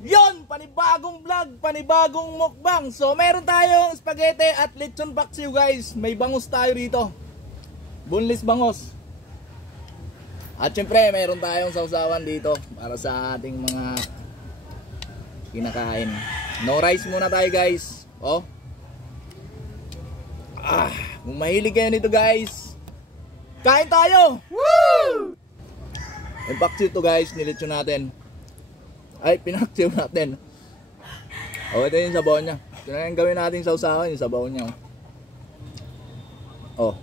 Yon, panibagong vlog, panibagong mukbang. So meron tayong spaghetti at lechon paksiw guys. May bangus tayo dito, boneless bangus. At syempre meron tayong sausawan dito para sa ating mga kinakain. No rice muna tayo guys. Oh, kung mahilig kayo nito guys, kain tayo. Woo! Yung paksiw to guys, nilechon natin. Ay, pinaksiw natin. O, ito yung sabaw niya. Ito na yung gawin natin sausawan, yung sabaw niya. Oh.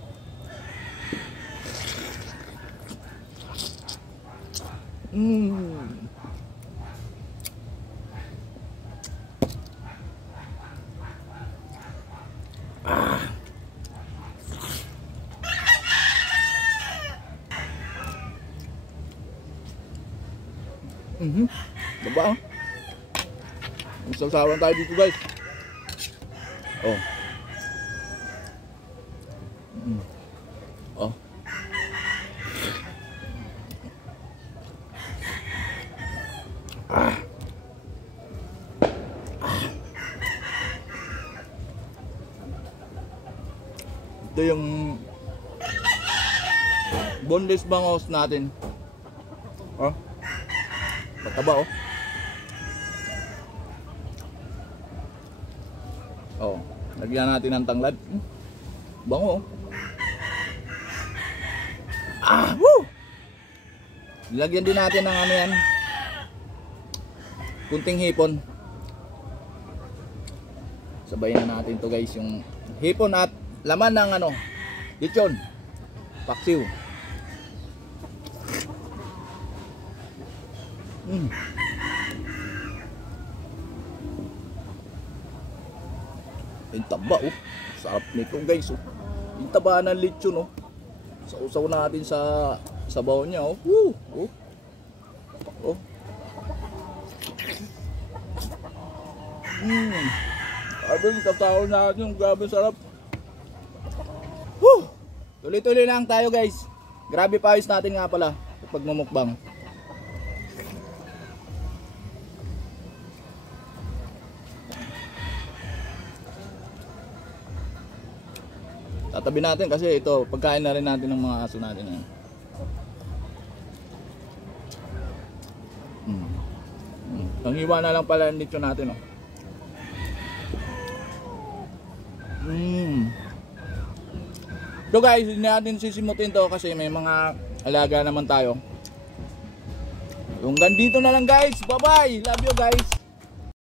Diba? Sausawan tayo dito guys. Oh. Oh. Ito yung boneless bangus natin. Oh. Mataba oh. Oh, lagyan natin ng tanglad. Bango oh. Woo! Lagyan din natin ng ano yan, kunting hipon. Sabayin na natin to guys, yung hipon at laman ng ano, lechon paksiw. Yung taba oh, sarap nito guys oh. Yung taba ng lechon oh, sausaw natin sa sabaw niya oh. Woo! Oh. Oh. Abang tatawa natin, grabe sarap. Woo! Tuloy-tuloy lang tayo guys. Grabe pawis natin nga pala pag mamukbang. Tatabi natin kasi ito, pagkain na rin natin ng mga aso natin. Ang hiwa na lang pala ang lechon natin. Oh. So guys, hindi natin sisimutin to kasi may mga alaga naman tayo. Hanggang dito na lang guys. Bye bye. Love you guys.